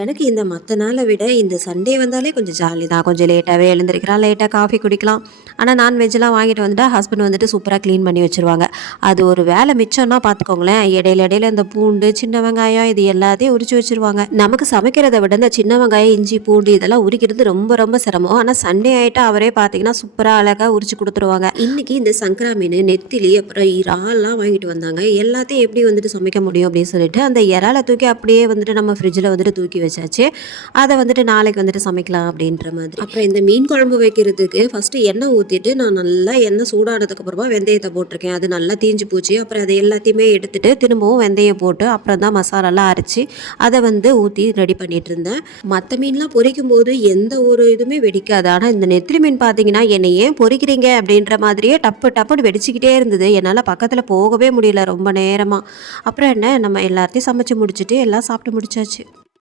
எனக்கு இந்த மத்த நாள விட இந்த சண்டே வந்தாலே கொஞ்சம் ஜாலி தான். கொஞ்சம் லேட்டாவே எழுந்திரிக்கலாம், லேட்டா காஃபி குடிக்கலாம். ஆனா நான்வெஜ்லாம் வாங்கிட்டு வந்துட்டா ஹஸ்பண்ட் வந்துட்டு சூப்பரா கிளீன் பண்ணி வச்சுருவாங்க. அது ஒரு வேலை மிச்சம்னா பார்த்துக்கோங்களேன். இடையில இடையில இந்த பூண்டு, சின்ன வெங்காயம் இது எல்லாத்தையும் உரிச்சு வச்சுருவாங்க. நமக்கு சமைக்கிறத விட இந்த சின்ன வெங்காயம், இஞ்சி, பூண்டு இதெல்லாம் உரிக்கிறது ரொம்ப ரொம்ப சிரமம். ஆனா சண்டே ஆயிட்டா அவரே பார்த்தீங்கன்னா சூப்பரா அழகா உரிச்சு குடுத்துருவாங்க. இன்னைக்கு இந்த சங்கரா மீன், நெத்திலி, அப்புறம் இறால்லாம் வாங்கிட்டு வந்தாங்க. எல்லாத்தையும் எப்படி வந்துட்டு சமைக்க முடியும் அப்படின்னு சொல்லிட்டு அந்த இறால தூக்கி அப்படியே வந்துட்டு நம்ம ஃப்ரிட்ஜில வந்துட்டு தூக்கி வச்சாச்சு. அதை வந்துட்டு நாளைக்கு வந்துட்டு சமைக்கலாம் அப்படின்ற மாதிரி. அப்புறம் இந்த மீன் குழம்பு வைக்கிறதுக்கு ஃபஸ்ட்டு எண்ணெய் ஊற்றிட்டு நான் நல்லா எண்ணெய் சூடானதுக்கப்புறமா வெந்தயத்தை போட்டிருக்கேன். அது நல்லா தீஞ்சு போச்சு. அப்புறம் அதை எல்லாத்தையுமே எடுத்துட்டு திரும்பவும் வெந்தயம் போட்டு அப்புறம் தான் மசாலாலாம் அரைச்சி அதை வந்து ஊற்றி ரெடி பண்ணிட்டு இருந்தேன். மற்ற மீன்லாம் பொரிக்கும் போது எந்த ஒரு இதுவுமே வெடிக்காது. ஆனால் இந்த நெத்திலி மீன் பார்த்தீங்கன்னா என்னை ஏன் பொரிக்கிறீங்க அப்படின்ற மாதிரியே டப்பு டப்புன்னு வெடிச்சிக்கிட்டே இருந்தது. என்னால் பக்கத்தில் போகவே முடியல ரொம்ப நேரமாக. அப்புறம் என்ன நம்ம எல்லாத்தையும் சமைச்சு முடிச்சுட்டு எல்லாம் சாப்பிட்டு முடிச்சாச்சு.